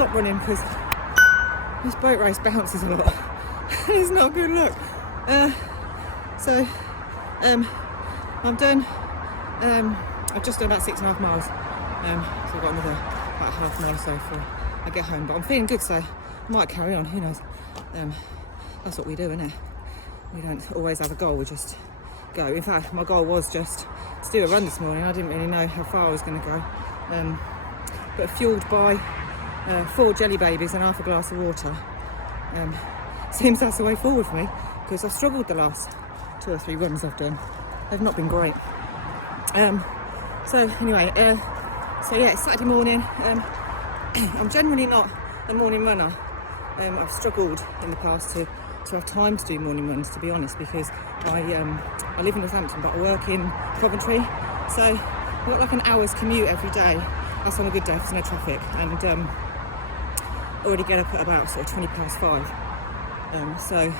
stop running because this boat race bounces a lot. It's not a good look. So I'm done. I've just done about 6.5 miles. So I've got another about half mile or so before I get home. But I'm feeling good, so I might carry on. Who knows? That's what we do, isn't it? We don't always have a goal. We just go. In fact, my goal was just to do a run this morning. I didn't really know how far I was going to go. But fueled by 4 jelly babies and half a glass of water, seems that's the way forward for me, because I've struggled the last 2 or 3 runs I've done. They've not been great. So anyway, so yeah, it's Saturday morning. I'm generally not a morning runner. I've struggled in the past to have time to do morning runs, to be honest, because I live in Northampton but I work in Coventry, so I've got like an hour's commute every day. That's on a good day if there's no traffic, and already get up at about sort of 5:20. So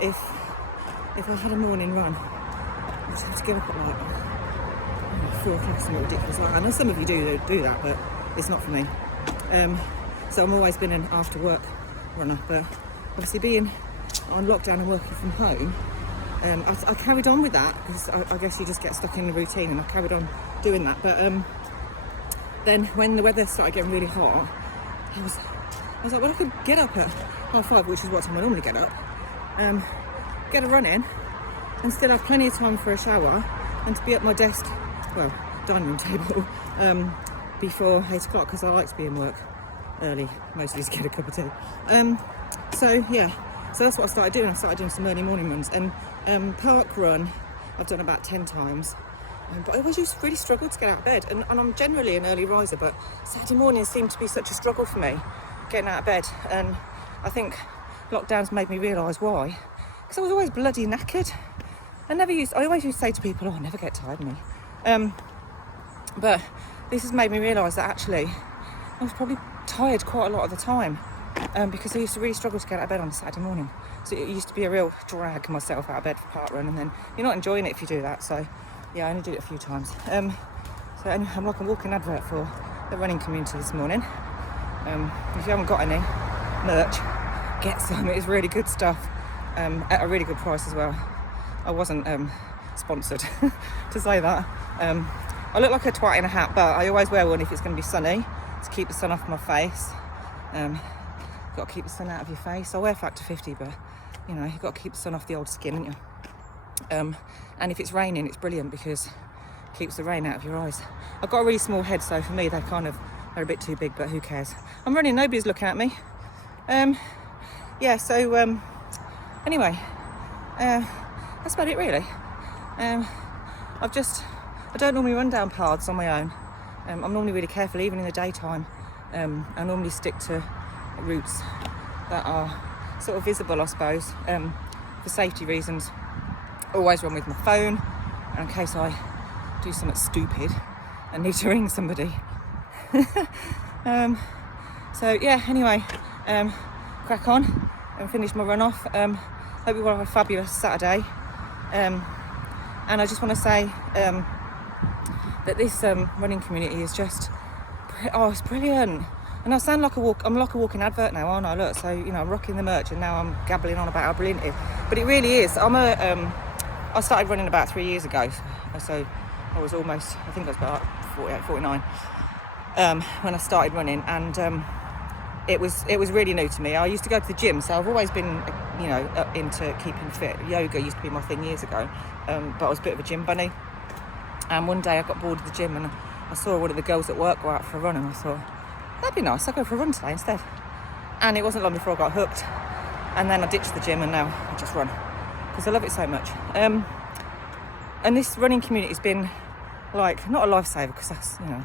if I had a morning run, I'd have to get up at like 4 o'clock, something ridiculous like that. I know some of you do that, but it's not for me. So I've always been an after work runner, but obviously being on lockdown and working from home, I carried on with that because I guess you just get stuck in the routine, and I carried on doing that. But then when the weather started getting really hot, I was like, well, I could get up at 5:30, which is what time I normally get up, get a run in, and still have plenty of time for a shower and to be at my desk, well, dining room table, before 8 o'clock, because I like to be in work early, mostly to get a cup of tea. So yeah, so that's what I started doing. I started doing some early morning runs, and park run I've done about 10 times, but I always used to really struggle to get out of bed, and I'm generally an early riser, but Saturday mornings seem to be such a struggle for me getting out of bed, and I think lockdown's made me realise why, because I was always bloody knackered. I always used to say to people, oh, I never get tired of me, but this has made me realise that actually I was probably tired quite a lot of the time, because I used to really struggle to get out of bed on a Saturday morning. So it used to be a real drag myself out of bed for park run, and then you're not enjoying it if you do that. So yeah, I only did it a few times. So anyway, I'm like a walking advert for the running community this morning. If you haven't got any merch, get some. It's really good stuff, at a really good price as well. I wasn't sponsored to say that. I look like a twat in a hat, but I always wear one if it's going to be sunny, to keep the sun off my face. Got to keep the sun out of your face. I wear Factor 50, but you know, you've got to keep the sun off the old skin, haven't you? And if it's raining, it's brilliant because it keeps the rain out of your eyes. I've got a really small head, so for me they're a bit too big, but who cares? I'm running, nobody's looking at me. Yeah, so anyway, that's about it really. I don't normally run down paths on my own. I'm normally really careful, even in the daytime. I normally stick to routes that are sort of visible, I suppose, for safety reasons. Always run with my phone, in case I do something stupid and need to ring somebody. So yeah, anyway, crack on and finish my run off. Hope you all have a fabulous Saturday. And I just want to say that this running community is just, it's brilliant. And I sound like I'm like a walking advert now, aren't I? Look, so you know, I'm rocking the merch, and now I'm gabbling on about how brilliant it is. But it really is. I started running about 3 years ago, so I was almost, I think I was about 48, 49 when I started running, and it was really new to me. I used to go to the gym, so I've always been, you know, into keeping fit. Yoga used to be my thing years ago, but I was a bit of a gym bunny. And one day I got bored of the gym, and I saw one of the girls at work go out for a run, and I thought, that'd be nice, I'll go for a run today instead. And it wasn't long before I got hooked, and then I ditched the gym, and now I just run because I love it so much. And this running community has been like, not a lifesaver, because that's, you know,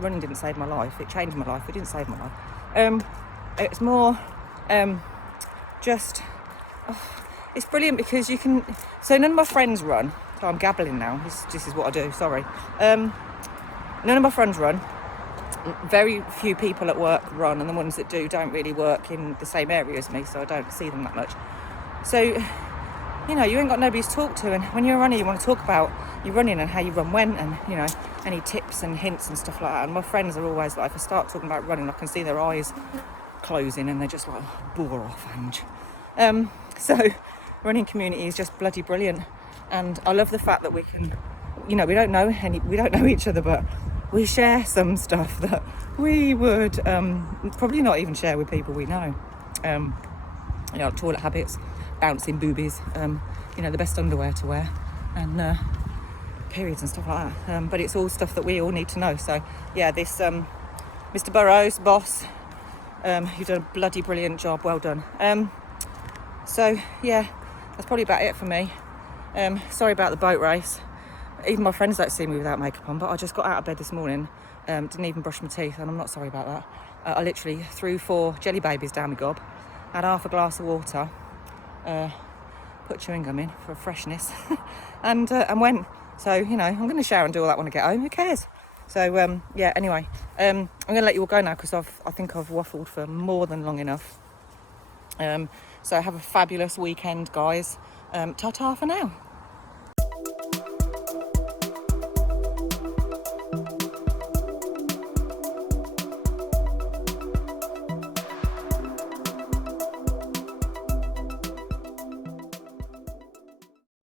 running didn't save my life. It changed my life, it didn't save my life. It's more it's brilliant because you can, so none of my friends run. So I'm gabbling now, this is what I do, sorry. None of my friends run. Very few people at work run, and the ones that do don't really work in the same area as me, so I don't see them that much. So you know, you ain't got nobody to talk to, and when you're a runner, you want to talk about your running and how your run went, and you know, any tips and hints and stuff like that. And my friends are always like, if I start talking about running, I can see their eyes closing, and they're just like, oh, bore off, Ange. So running community is just bloody brilliant, and I love the fact that we can, you know, we don't know each other, but we share some stuff that we would probably not even share with people we know. You know, toilet habits, bouncing boobies, you know, the best underwear to wear, and periods and stuff like that. But it's all stuff that we all need to know. So yeah, this Mr. Burrows, boss, you've done a bloody brilliant job. Well done. So yeah, that's probably about it for me. Sorry about the boat race. Even my friends don't see me without makeup on, but I just got out of bed this morning, didn't even brush my teeth, and I'm not sorry about that. I literally threw 4 jelly babies down my gob, had half a glass of water, put chewing gum in for freshness, and went. So, you know, I'm going to shower and do all that when I get home. Who cares? So, yeah, anyway, I'm going to let you all go now because I think I've waffled for more than long enough. So have a fabulous weekend, guys. Ta-ta for now.